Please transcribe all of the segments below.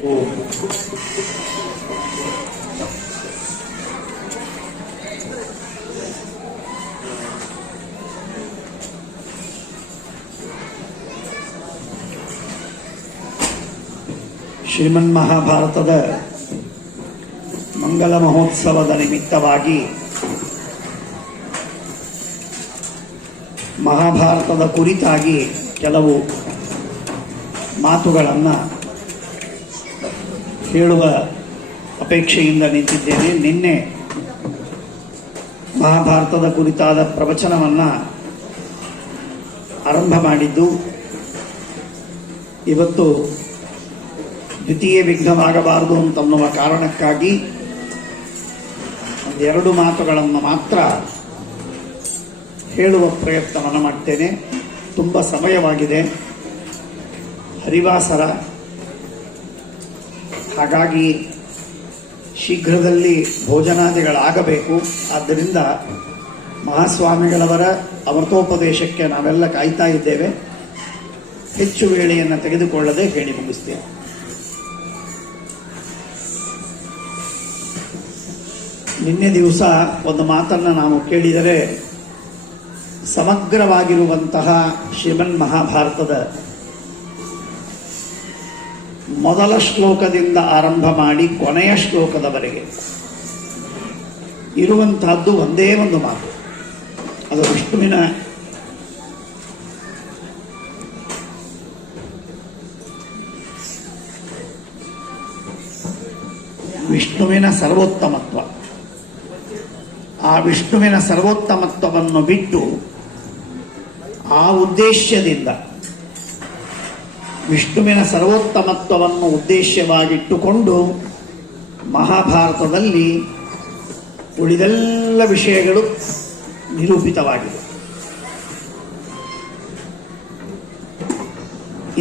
ಶ್ರೀಮನ್ ಮಹಾಭಾರತದ ಮಂಗಲ ಮಹೋತ್ಸವದ ನಿಮಿತ್ತವಾಗಿ ಮಹಾಭಾರತದ ಕುರಿತಾಗಿ ಕೆಲವು ಮಾತುಗಳನ್ನು ಹೇಳುವ ಅಪೇಕ್ಷೆಯಿಂದ ನಿಂತಿದ್ದೇನೆ. ನಿನ್ನೆ ಮಹಾಭಾರತದ ಕುರಿತಾದ ಪ್ರವಚನವನ್ನು ಆರಂಭ ಮಾಡಿದ್ದು, ಇವತ್ತು ದ್ವಿತೀಯ ವಿಘ್ನವಾಗಬಾರದು ಅಂತನ್ನುವ ಕಾರಣಕ್ಕಾಗಿ ಒಂದೆರಡು ಮಾತುಗಳನ್ನು ಮಾತ್ರ ಹೇಳುವ ಪ್ರಯತ್ನವನ್ನು ಮಾಡ್ತೇನೆ. ತುಂಬ ಸಮಯವಾಗಿದೆ, ಹರಿವಾಸರ, ಹಾಗಾಗಿ ಶೀಘ್ರದಲ್ಲಿ ಭೋಜನಾದಿಗಳಾಗಬೇಕು. ಆದ್ದರಿಂದ ಮಹಾಸ್ವಾಮಿಗಳವರ ಅಮೃತೋಪದೇಶಕ್ಕೆ ನಾವೆಲ್ಲ ಕಾಯ್ತಾ ಇದ್ದೇವೆ. ಹೆಚ್ಚು ವೇಳೆಯನ್ನು ತೆಗೆದುಕೊಳ್ಳದೆ ಹೇಳಿ ಮುಗಿಸ್ತೇವೆ. ನಿನ್ನೆ ದಿವಸ ಒಂದು ಮಾತನ್ನು ನಾವು ಕೇಳಿದರೆ, ಸಮಗ್ರವಾಗಿರುವಂತಹ ಶ್ರೀಮನ್ ಮಹಾಭಾರತದ ಮೊದಲ ಶ್ಲೋಕದಿಂದ ಆರಂಭ ಮಾಡಿ ಕೊನೆಯ ಶ್ಲೋಕದವರೆಗೆ ಇರುವಂತಹದ್ದು ಒಂದೇ ಒಂದು ಮಾತು. ಅದು ವಿಷ್ಣುವಿನ ಸರ್ವೋತ್ತಮತ್ವ. ಆ ವಿಷ್ಣುವಿನ ಸರ್ವೋತ್ತಮತ್ವವನ್ನು ಬಿಟ್ಟು ಆ ಉದ್ದೇಶದಿಂದ, ವಿಷ್ಣುವಿನ ಸರ್ವೋತ್ತಮತ್ವವನ್ನು ಉದ್ದೇಶವಾಗಿಟ್ಟುಕೊಂಡು ಮಹಾಭಾರತದಲ್ಲಿ ಉಳಿದೆಲ್ಲ ವಿಷಯಗಳು ನಿರೂಪಿತವಾಗಿವೆ.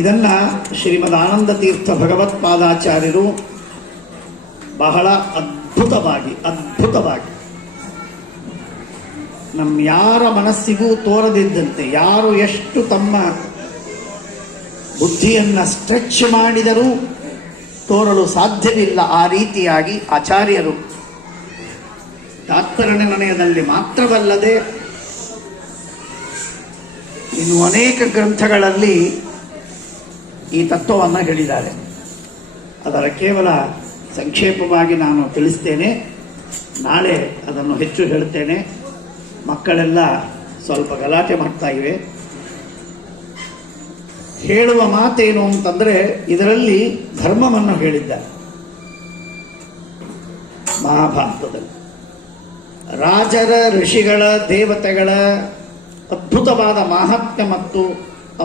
ಇದನ್ನು ಶ್ರೀಮದ್ ಆನಂದ ತೀರ್ಥ ಭಗವತ್ಪಾದಾಚಾರ್ಯರು ಬಹಳ ಅದ್ಭುತವಾಗಿ ನಮ್ಮ ಯಾರ ಮನಸ್ಸಿಗೂ ತೋರದಿದ್ದಂತೆ, ಯಾರು ಎಷ್ಟು ತಮ್ಮ ಬುದ್ಧಿಯನ್ನು ಸ್ಟ್ರೆಚ್ ಮಾಡಿದರೂ ತೋರಲು ಸಾಧ್ಯವಿಲ್ಲ ಆ ರೀತಿಯಾಗಿ ಆಚಾರ್ಯರು ತಾತ್ಪರ್ಯನಿರ್ಣಯದಲ್ಲಿ ಮಾತ್ರವಲ್ಲದೆ ಇನ್ನು ಅನೇಕ ಗ್ರಂಥಗಳಲ್ಲಿ ಈ ತತ್ವವನ್ನು ಹೇಳಿದ್ದಾರೆ. ಅದರ ಕೇವಲ ಸಂಕ್ಷೇಪವಾಗಿ ನಾನು ತಿಳಿಸ್ತೇನೆ. ನಾಳೆ ಅದನ್ನು ಹೆಚ್ಚು ಹೇಳ್ತೇನೆ. ಮಕ್ಕಳೆಲ್ಲ ಸ್ವಲ್ಪ ಗಲಾಟೆ ಮಾಡ್ತಾ ಇವೆ. ಹೇಳುವ ಮಾತೇನು ಅಂತಂದ್ರೆ, ಇದರಲ್ಲಿ ಧರ್ಮವನ್ನು ಹೇಳಿದ್ದಾರೆ. ಮಹಾಭಾರತದಲ್ಲಿ ರಾಜರ, ಋಷಿಗಳ, ದೇವತೆಗಳ ಅದ್ಭುತವಾದ ಮಾಹಾತ್ಮ್ಯ ಮತ್ತು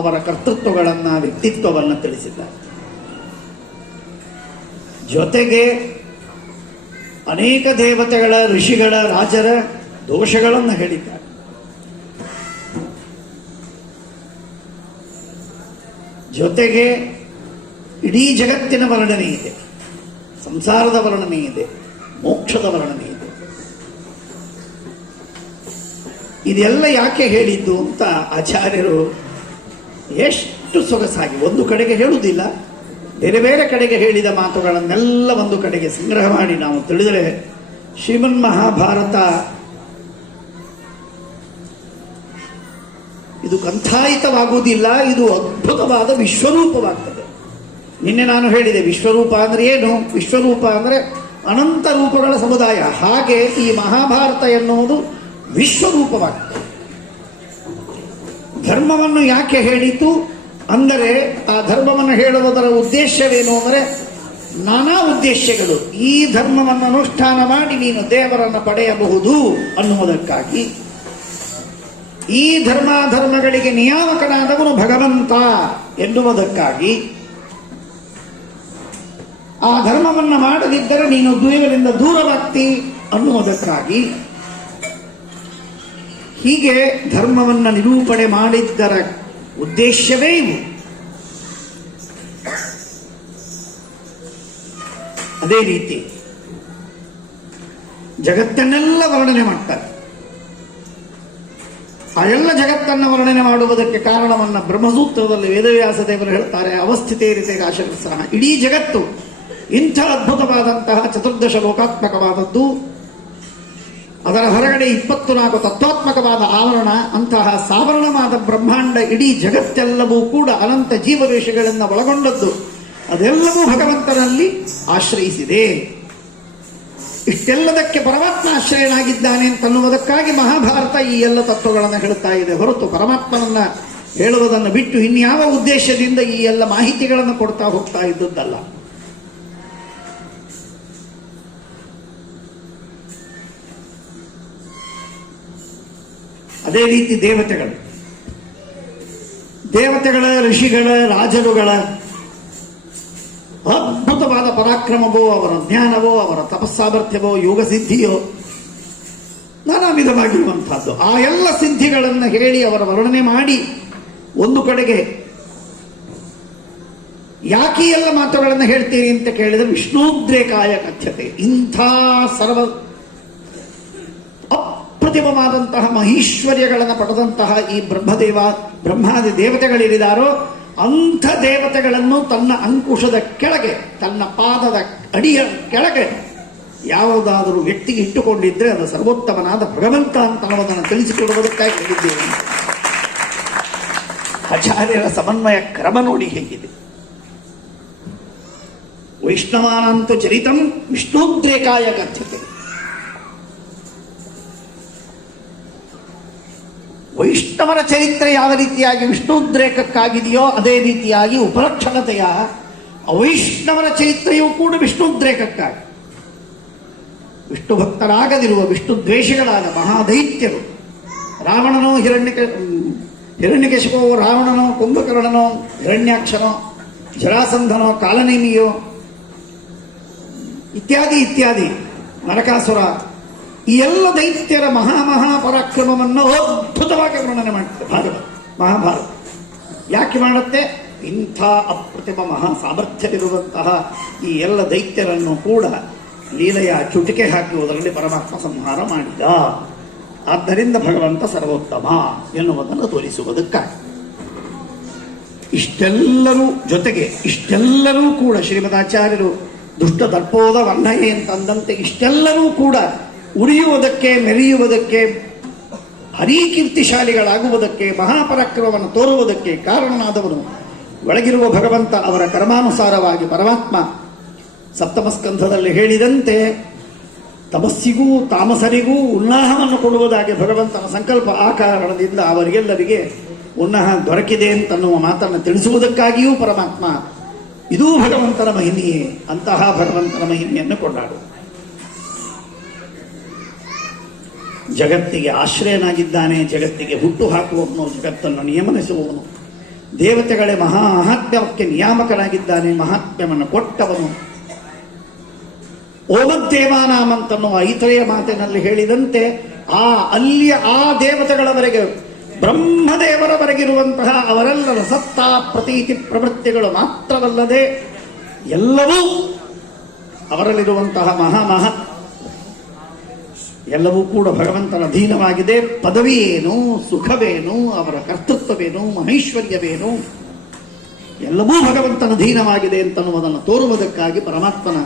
ಅವರ ಕರ್ತೃತ್ವಗಳನ್ನು, ವ್ಯಕ್ತಿತ್ವವನ್ನು ತಿಳಿಸಿದ್ದಾರೆ. ಜೊತೆಗೆ ಅನೇಕ ದೇವತೆಗಳ, ಋಷಿಗಳ, ರಾಜರ ದೋಷಗಳನ್ನು ಹೇಳಿದ್ದಾರೆ. ಜೊತೆಗೆ ಇಡೀ ಜಗತ್ತಿನ ವರ್ಣನೆ ಇದೆ, ಸಂಸಾರದ ವರ್ಣನೆ ಇದೆ, ಮೋಕ್ಷದ ವರ್ಣನೆ ಇದೆ. ಇದೆಲ್ಲ ಯಾಕೆ ಹೇಳಿದ್ದು ಅಂತ ಆಚಾರ್ಯರು ಎಷ್ಟು ಸೊಗಸಾಗಿ ಒಂದು ಕಡೆಗೆ ಹೇಳುವುದಿಲ್ಲ, ಬೇರೆ ಬೇರೆ ಕಡೆಗೆ ಹೇಳಿದ ಮಾತುಗಳನ್ನೆಲ್ಲ ಒಂದು ಕಡೆಗೆ ಸಂಗ್ರಹ ಮಾಡಿ ನಾವು ತಿಳಿದರೆ ಶ್ರೀಮನ್ ಮಹಾಭಾರತ ಇದು ಕಂಥಾಯಿತವಾಗುವುದಿಲ್ಲ, ಇದು ಅದ್ಭುತವಾದ ವಿಶ್ವರೂಪವಾಗ್ತದೆ. ನಿನ್ನೆ ನಾನು ಹೇಳಿದೆ, ವಿಶ್ವರೂಪ ಅಂದ್ರೆ ಏನು? ವಿಶ್ವರೂಪ ಅಂದರೆ ಅನಂತ ರೂಪಗಳ ಸಮುದಾಯ. ಹಾಗೆ ಈ ಮಹಾಭಾರತ ಎನ್ನುವುದು ವಿಶ್ವರೂಪವಾಗ್ತದೆ. ಧರ್ಮವನ್ನು ಯಾಕೆ ಹೇಳಿತು ಅಂದರೆ, ಆ ಧರ್ಮವನ್ನು ಹೇಳುವುದರ ಉದ್ದೇಶವೇನು ಅಂದರೆ, ನಾನಾ ಉದ್ದೇಶಗಳು. ಈ ಧರ್ಮವನ್ನು ಅನುಷ್ಠಾನ ಮಾಡಿ ನೀನು ದೇವರನ್ನು ಪಡೆಯಬಹುದು ಅನ್ನುವುದಕ್ಕಾಗಿ, ಈ ಧರ್ಮಗಳಿಗೆ ನಿಯಾಮಕನಾದವನು ಭಗವಂತ ಎನ್ನುವುದಕ್ಕಾಗಿ, ಆ ಧರ್ಮವನ್ನು ಮಾಡದಿದ್ದರೆ ನೀನು ದೇವರಿಂದ ದೂರವಾಗ್ತಿ ಅನ್ನುವುದಕ್ಕಾಗಿ, ಹೀಗೆ ಧರ್ಮವನ್ನು ನಿರೂಪಣೆ ಮಾಡಿದ್ದರ ಉದ್ದೇಶವೇ ಇವು. ಅದೇ ರೀತಿ ಜಗತ್ತನ್ನೆಲ್ಲ ವರ್ಣನೆ ಮಾಡ್ತಾರೆ. ಆ ಎಲ್ಲ ಜಗತ್ತನ್ನು ವರ್ಣನೆ ಮಾಡುವುದಕ್ಕೆ ಕಾರಣವನ್ನು ಬ್ರಹ್ಮಸೂತ್ರದಲ್ಲಿ ವೇದವ್ಯಾಸ ದೇವರು ಹೇಳ್ತಾರೆ. ಅವಸ್ಥಿತೇ ರೀತಿಗೆ ಆಶರ್ಸನ. ಇಡೀ ಜಗತ್ತು ಇಂಥ ಅದ್ಭುತವಾದಂತಹ ಚತುರ್ದಶ ಲೋಕಾತ್ಮಕವಾದದ್ದು, ಅದರ ಹೊರಗಡೆ 24 ತತ್ವಾತ್ಮಕವಾದ ಆವರಣ, ಅಂತಹ ಸಾವರಣವಾದ ಬ್ರಹ್ಮಾಂಡ, ಇಡೀ ಜಗತ್ತೆಲ್ಲವೂ ಕೂಡ ಅನಂತ ಜೀವವೇಷಗಳನ್ನು ಒಳಗೊಂಡದ್ದು. ಅದೆಲ್ಲವೂ ಭಗವಂತನಲ್ಲಿ ಆಶ್ರಯಿಸಿದೆ. ಇಷ್ಟೆಲ್ಲದಕ್ಕೆ ಪರಮಾತ್ಮ ಆಶ್ರಯನಾಗಿದ್ದಾನೆ ಅಂತನ್ನುವುದಕ್ಕಾಗಿ ಮಹಾಭಾರತ ಈ ಎಲ್ಲ ತತ್ವಗಳನ್ನು ಹೇಳುತ್ತಾ ಇದೆ ಹೊರತು ಪರಮಾತ್ಮನನ್ನ ಹೇಳುವುದನ್ನು ಬಿಟ್ಟು ಇನ್ಯಾವ ಉದ್ದೇಶದಿಂದ ಈ ಎಲ್ಲ ಮಾಹಿತಿಗಳನ್ನು ಕೊಡ್ತಾ ಹೋಗ್ತಾ ಇದ್ದದ್ದಲ್ಲ. ಅದೇ ರೀತಿ ದೇವತೆಗಳ ಋಷಿಗಳ ರಾಜರುಗಳ ಅದ್ಭುತವಾದ ಪರಾಕ್ರಮವೋ, ಅವರ ಜ್ಞಾನವೋ, ಅವರ ತಪಸ್ಸಾಮರ್ಥ್ಯವೋ, ಯೋಗ ಸಿದ್ಧಿಯೋ ನಾನಾ ವಿಧವಾಗಿರುವಂತಹದ್ದು. ಆ ಎಲ್ಲ ಸಿದ್ಧಿಗಳನ್ನು ಹೇಳಿ ಅವರ ವರ್ಣನೆ ಮಾಡಿ ಒಂದು ಕಡೆಗೆ ಯಾಕೆ ಎಲ್ಲ ಮಾತುಗಳನ್ನು ಹೇಳ್ತೀರಿ ಅಂತ ಕೇಳಿದರೆ ವಿಷ್ಣುದ್ರೇಕಾಯ ಕಥ್ಯತೆ. ಇಂಥ ಸರ್ವ ಅಪ್ರತಿಮವಾದಂತಹ ಮಹೀಶ್ವರ್ಯಗಳನ್ನು ಪಡೆದಂತಹ ಈ ಬ್ರಹ್ಮಾದಿ ದೇವತೆಗಳಿರಿದಾರೋ ಅಂಥ ದೇವತೆಗಳನ್ನು ತನ್ನ ಅಂಕುಶದ ಕೆಳಗೆ, ತನ್ನ ಪಾದದ ಅಡಿಯ ಕೆಳಗೆ ಯಾವುದಾದರೂ ವ್ಯಕ್ತಿಗೆ ಇಟ್ಟುಕೊಂಡಿದ್ರೆ ಅದು ಸರ್ವೋತ್ತಮನಾದ ಭಗವಂತ ಅಂತ ಅನ್ನೋದನ್ನು ತಿಳಿಸಿಕೊಡುವುದಕ್ಕಾಗಿ ಹೇಳಿದ್ದೇವೆ. ಆಚಾರ್ಯರ ಸಮನ್ವಯ ಕ್ರಮ ನೋಡಿ ಹೇಗಿದೆ. ವೈಷ್ಣವಾನಂತು ಚರಿತಂ ವಿಷ್ಣುದ್ರೇಕಾಯ ಕಥ್ಯತೆ. ವೈಷ್ಣವರ ಚರಿತ್ರೆ ಯಾವ ರೀತಿಯಾಗಿ ವಿಷ್ಣುದ್ರೇಕಕ್ಕಾಗಿದೆಯೋ ಅದೇ ರೀತಿಯಾಗಿ ಉಪಲಕ್ಷಣತೆಯ ಅವೈಷ್ಣವರ ಚರಿತ್ರೆಯೂ ಕೂಡ ವಿಷ್ಣುದ್ರೇಕಕ್ಕಾಗಿ. ವಿಷ್ಣು ಭಕ್ತರಾಗದಿರುವ ವಿಷ್ಣು ದ್ವೇಷಗಳಾದ ಮಹಾದೈತ್ಯರು, ರಾವಣನೋ ಹಿರಣ್ಯಕಶಿಪೋ, ರಾವಣನೋ ಕುಂಭಕರ್ಣನೋ, ಹಿರಣ್ಯಾಕ್ಷನೋ, ಜರಾಸಂಧನೋ, ಕಾಲನೇಮಿಯೋ ಇತ್ಯಾದಿ ಇತ್ಯಾದಿ, ನರಕಾಸುರ, ಈ ಎಲ್ಲ ದೈತ್ಯರ ಮಹಾಪರಾಕ್ರಮವನ್ನು ಅದ್ಭುತವಾಗಿ ವರ್ಣನೆ ಮಾಡುತ್ತೆ ಮಹಾಭಾರತ. ಯಾಕೆ ಮಾಡುತ್ತೆ? ಇಂಥ ಅಪ್ರತಿಮ ಮಹಾ ಸಾಮರ್ಥ್ಯವಿರುವಂತಹ ಈ ಎಲ್ಲ ದೈತ್ಯರನ್ನು ಕೂಡ ಲೀಲೆಯ ಚುಟಿಕೆ ಹಾಕುವುದರಲ್ಲಿ ಪರಮಾತ್ಮ ಸಂಹಾರ ಮಾಡಿದ. ಆದ್ದರಿಂದ ಭಗವಂತ ಸರ್ವೋತ್ತಮ ಎನ್ನುವುದನ್ನು ತೋರಿಸುವುದಕ್ಕಾಗಿ ಇಷ್ಟೆಲ್ಲರೂ ಕೂಡ ಶ್ರೀಮದಾಚಾರ್ಯರು ದುಷ್ಟ ದರ್ಪೋದ ವರ್ಣಯೆ ಅಂತಂದಂತೆ ಇಷ್ಟೆಲ್ಲರೂ ಕೂಡ ಉರಿಯುವುದಕ್ಕೆ, ಮೆರೆಯುವುದಕ್ಕೆ, ಹರೀ ಕೀರ್ತಿಶಾಲಿಗಳಾಗುವುದಕ್ಕೆ, ಮಹಾಪರಾಕ್ರಮವನ್ನು ತೋರುವುದಕ್ಕೆ ಕಾರಣನಾದವನು ಒಳಗಿರುವ ಭಗವಂತ. ಅವರ ಕರ್ಮಾನುಸಾರವಾಗಿ ಪರಮಾತ್ಮ ಸಪ್ತಮ ಸ್ಕಂಧದಲ್ಲಿ ಹೇಳಿದಂತೆ ತಮಸ್ಸಿಗೂ ತಾಮಸರಿಗೂ ಉನ್ನಾಹವನ್ನು ಕೊಡುವುದಾಗಿ ಭಗವಂತನ ಸಂಕಲ್ಪ. ಆ ಕಾರಣದಿಂದ ಅವರಿಗೆಲ್ಲರಿಗೆ ಉನ್ನಾಹ ದೊರಕಿದೆ ಅಂತನ್ನುವ ಮಾತನ್ನು ತಿಳಿಸುವುದಕ್ಕಾಗಿಯೂ ಪರಮಾತ್ಮ ಇದೂ ಭಗವಂತನ ಮಹಿಮೆಯೇ. ಅಂತಹ ಭಗವಂತನ ಮಹಿಮೆಯನ್ನು ಕೊಂಡಾಡು. ಜಗತ್ತಿಗೆ ಆಶ್ರಯನಾಗಿದ್ದಾನೆ, ಜಗತ್ತಿಗೆ ಹುಟ್ಟು ಹಾಕುವವನು, ಜಗತ್ತನ್ನು ನಿಯಮನಿಸುವವನು, ದೇವತೆಗಳೇ ಮಹಾತ್ಮ್ಯಕ್ಕೆ ನಿಯಾಮಕನಾಗಿದ್ದಾನೆ, ಮಹಾತ್ಮ್ಯವನ್ನು ಕೊಟ್ಟವನು. ಓಮದ್ದೇವಾನಾಮ್ ಅಂತನ್ನುವ ಐತರೆಯ ಮಾತಿನಲ್ಲಿ ಹೇಳಿದಂತೆ ಅಲ್ಲಿಯ ಆ ದೇವತೆಗಳವರೆಗೆ, ಬ್ರಹ್ಮದೇವರವರೆಗಿರುವಂತಹ ಅವರೆಲ್ಲರ ಸತ್ತ ಪ್ರತೀತಿ ಪ್ರವೃತ್ತಿಗಳು ಮಾತ್ರವಲ್ಲದೆ ಎಲ್ಲವೂ ಅವರಲ್ಲಿರುವಂತಹ ಎಲ್ಲವೂ ಕೂಡ ಭಗವಂತನ ಅಧೀನವಾಗಿದೆ. ಪದವಿಯೇನು, ಸುಖವೇನು, ಅವರ ಕರ್ತೃತ್ವವೇನು, ಮಹೇಶ್ವರ್ಯವೇನು ಎಲ್ಲವೂ ಭಗವಂತನ ಅಧೀನವಾಗಿದೆ ಅಂತನ್ನುವುದನ್ನು ತೋರುವುದಕ್ಕಾಗಿ, ಪರಮಾತ್ಮನ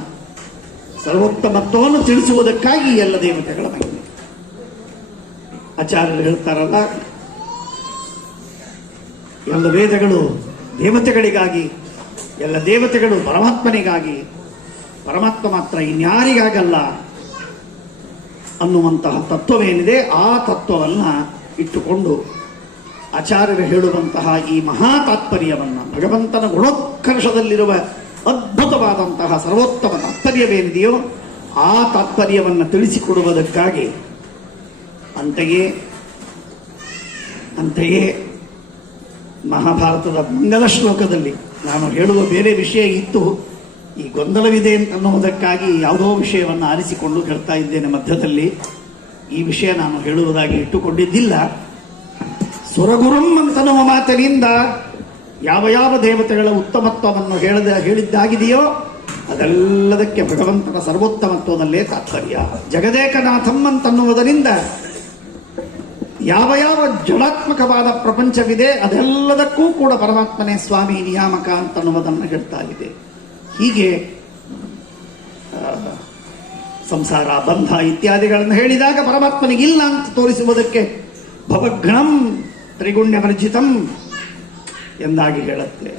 ಸರ್ವೋತ್ತಮತ್ವವನ್ನು ತಿಳಿಸುವುದಕ್ಕಾಗಿ ಎಲ್ಲ ದೇವತೆಗಳ ಮಹಿಮೆ. ಆಚಾರ್ಯರು ಹೇಳ್ತಾರಲ್ಲ, ಎಲ್ಲ ವೇದಗಳು ದೇವತೆಗಳಿಗಾಗಿ, ಎಲ್ಲ ದೇವತೆಗಳು ಪರಮಾತ್ಮನಿಗಾಗಿ, ಪರಮಾತ್ಮ ಮಾತ್ರ ಇನ್ಯಾರಿಗಾಗಲ್ಲ ಅನ್ನುವಂತಹ ತತ್ವವೇನಿದೆ ಆ ತತ್ವವನ್ನು ಇಟ್ಟುಕೊಂಡು ಆಚಾರ್ಯರು ಹೇಳುವಂತಹ ಈ ಮಹಾ ತಾತ್ಪರ್ಯವನ್ನು, ಭಗವಂತನ ಗುಣೋತ್ಕರ್ಷದಲ್ಲಿರುವ ಅದ್ಭುತವಾದಂತಹ ಸರ್ವೋತ್ತಮ ತಾತ್ಪರ್ಯವೇನಿದೆಯೋ ಆ ತಾತ್ಪರ್ಯವನ್ನು ತಿಳಿಸಿಕೊಡುವುದಕ್ಕಾಗಿ ಅಂತೆಯೇ ಮಹಾಭಾರತದ ಮಂಗಲ ಶ್ಲೋಕದಲ್ಲಿ ನಾನು ಹೇಳುವ ಬೇರೆ ವಿಷಯ ಇತ್ತು, ಈ ಗೊಂದಲವಿದೆ ಅನ್ನುವುದಕ್ಕಾಗಿ ಯಾವುದೋ ವಿಷಯವನ್ನು ಆರಿಸಿಕೊಂಡು ಹೇಳ್ತಾ ಇದ್ದೇನೆ ಮಧ್ಯದಲ್ಲಿ. ಈ ವಿಷಯ ನಾನು ಹೇಳುವುದಾಗಿ ಇಟ್ಟುಕೊಂಡಿದ್ದಿಲ್ಲ. ಸುರಗುರುಂ ಅಂತನ್ನುವ ಮಾತಿನಿಂದ ಯಾವ ದೇವತೆಗಳ ಉತ್ತಮತ್ವವನ್ನು ಹೇಳಿದ್ದಾಗಿದೆಯೋ ಅದೆಲ್ಲದಕ್ಕೆ ಭಗವಂತನ ಸರ್ವೋತ್ತಮತ್ವದಲ್ಲೇ ತಾತ್ಪರ್ಯ. ಜಗದೇಕನಾಥಂ ಅಂತನ್ನುವುದರಿಂದ ಯಾವ ಜಡಾತ್ಮಕವಾದ ಪ್ರಪಂಚವಿದೆ ಅದೆಲ್ಲದಕ್ಕೂ ಕೂಡ ಪರಮಾತ್ಮನೇ ಸ್ವಾಮಿ ನಿಯಾಮಕ ಅಂತನ್ನುವುದನ್ನು ಹೇಳ್ತಾ ಇದೆ. ಹೀಗೆ ಸಂಸಾರ ಬಂಧ ಇತ್ಯಾದಿಗಳನ್ನು ಹೇಳಿದಾಗ ಪರಮಾತ್ಮನಿಗಿಲ್ಲ ಅಂತ ತೋರಿಸುವುದಕ್ಕೆ ಭವಘ್ನಂ ತ್ರಿಗುಣ್ಯವರ್ಜಿತಂ ಎಂದಾಗಿ ಹೇಳುತ್ತೆ.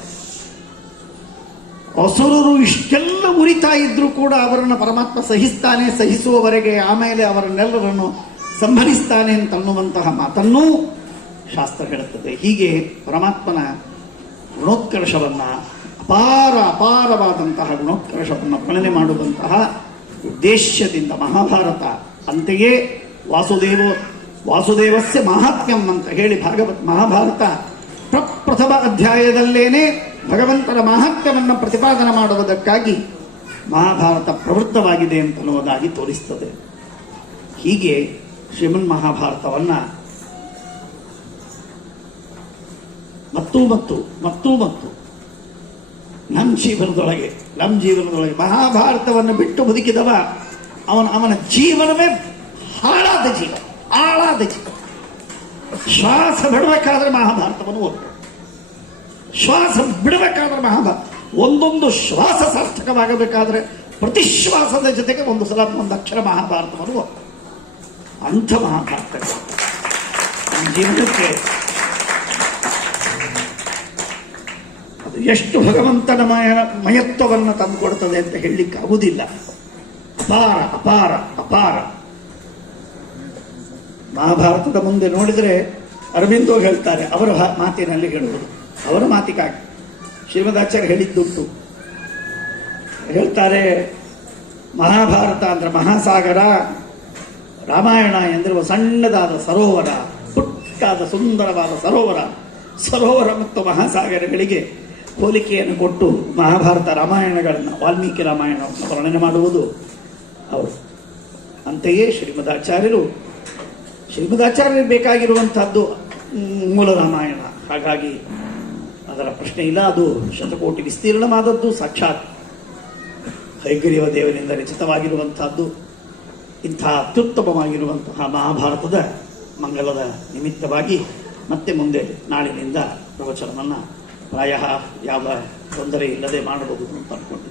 ಅಸುರರು ಇಷ್ಟೆಲ್ಲ ಉರಿತಾ ಇದ್ರೂ ಕೂಡ ಅವರನ್ನು ಪರಮಾತ್ಮ ಸಹಿಸ್ತಾನೆ, ಸಹಿಸುವವರೆಗೆ ಆಮೇಲೆ ಅವರನ್ನೆಲ್ಲರನ್ನು ಸಂಹರಿಸ್ತಾನೆ ಅಂತನ್ನುವಂತಹ ಮಾತನ್ನೂ ಶಾಸ್ತ್ರ ಹೇಳುತ್ತದೆ. ಹೀಗೆ ಪರಮಾತ್ಮನ ಗುಣೋತ್ಕರ್ಷವನ್ನ ಅಪಾರವಾದಂತಹ ಗುಣೋತ್ಕರ್ಷವನ್ನು ವರ್ಣನೆ ಮಾಡುವಂತಹ ಉದ್ದೇಶದಿಂದ ಮಹಾಭಾರತ, ಅಂತೆಯೇ ವಾಸುದೇವಸ್ಯ ಮಾಹಾತ್ಮ್ಯಂ ಅಂತ ಹೇಳಿ ಮಹಾಭಾರತ ಪ್ರಪ್ರಥಮ ಅಧ್ಯಾಯದಲ್ಲೇನೆ ಭಗವಂತನ ಮಾಹಾತ್ಮ್ಯವನ್ನು ಪ್ರತಿಪಾದನೆ ಮಾಡುವುದಕ್ಕಾಗಿ ಮಹಾಭಾರತ ಪ್ರವೃತ್ತವಾಗಿದೆ ಅಂತನ್ನುವುದಾಗಿ ತೋರಿಸ್ತದೆ. ಹೀಗೆ ಶ್ರೀಮನ್ ಮಹಾಭಾರತವನ್ನ ಮತ್ತು ನಮ್ಮ ಜೀವನದೊಳಗೆ ಮಹಾಭಾರತವನ್ನು ಬಿಟ್ಟು ಬದುಕಿದವ ಅವನ ಜೀವನವೇ ಹಾಳಾದ ಜೀವ. ಶ್ವಾಸ ಬಿಡಬೇಕಾದ್ರೆ ಮಹಾಭಾರತವನ್ನು ಓದಬೇಕು. ಶ್ವಾಸ ಬಿಡಬೇಕಾದ್ರೆ ಮಹಾಭಾರತ, ಒಂದೊಂದು ಶ್ವಾಸ ಸಾರ್ಥಕವಾಗಬೇಕಾದ್ರೆ ಪ್ರತಿ ಶ್ವಾಸದ ಜೊತೆಗೆ ಒಂದು ಸಲ ಒಂದು ಅಕ್ಷರ ಮಹಾಭಾರತವನ್ನು ಓದಬೇಕು. ಅಂಥ ಮಹಾಭಾರತ ನಮ್ಮ ಜೀವನಕ್ಕೆ ಅದು ಎಷ್ಟು ಭಗವಂತನ ಮಯತ್ವವನ್ನು ತಂದುಕೊಡ್ತದೆ ಅಂತ ಹೇಳಲಿಕ್ಕೆ ಆಗುವುದಿಲ್ಲ. ಅಪಾರ. ಮಹಾಭಾರತದ ಮುಂದೆ ನೋಡಿದರೆ ಅರವಿಂದೋ ಹೇಳ್ತಾರೆ, ಅವರ ಮಾತಿನಲ್ಲಿ ಹೇಳುವುದು, ಅವರ ಮಾತಿಗಾಗಿ ಶ್ರೀಮದಾಚಾರ್ಯ ಹೇಳಿದ್ದುಂಟು. ಹೇಳ್ತಾರೆ, ಮಹಾಭಾರತ ಅಂದ್ರೆ ಮಹಾಸಾಗರ, ರಾಮಾಯಣ ಎಂದರೆ ಸಣ್ಣದಾದ ಸರೋವರ, ಪುಟ್ಟಾದ ಸುಂದರವಾದ ಸರೋವರ ಮತ್ತು ಮಹಾಸಾಗರಗಳಿಗೆ ಹೋಲಿಕೆಯನ್ನು ಕೊಟ್ಟು ಮಹಾಭಾರತ ರಾಮಾಯಣಗಳನ್ನು, ವಾಲ್ಮೀಕಿ ರಾಮಾಯಣವನ್ನು ವರ್ಣನೆ ಮಾಡುವುದು ಅವರು. ಅಂತೆಯೇ ಶ್ರೀಮದಾಚಾರ್ಯರು ಬೇಕಾಗಿರುವಂತಹದ್ದು ಮೂಲ ರಾಮಾಯಣ. ಹಾಗಾಗಿ ಅದರ ಪ್ರಶ್ನೆ ಇಲ್ಲ, ಅದು ಶತಕೋಟಿ ವಿಸ್ತೀರ್ಣವಾದದ್ದು, ಸಾಕ್ಷಾತ್ ಹೈಗ್ರೀವ ದೇವನಿಂದ ರಚಿತವಾಗಿರುವಂತಹದ್ದು. ಇಂಥ ಅತ್ಯುತ್ತಮವಾಗಿರುವಂತಹ ಮಹಾಭಾರತದ ಮಂಗಲದ ನಿಮಿತ್ತವಾಗಿ ಮತ್ತೆ ಮುಂದೆ ನಾಳಿನಿಂದ ಪ್ರವಚನವನ್ನು ಪ್ರಾಯ ಯಾವ ತೊಂದರೆ ಇಲ್ಲದೆ ಮಾಡಬಹುದು ಅಂತ ಅನ್ಕೊಂಡಿದ್ದೆ.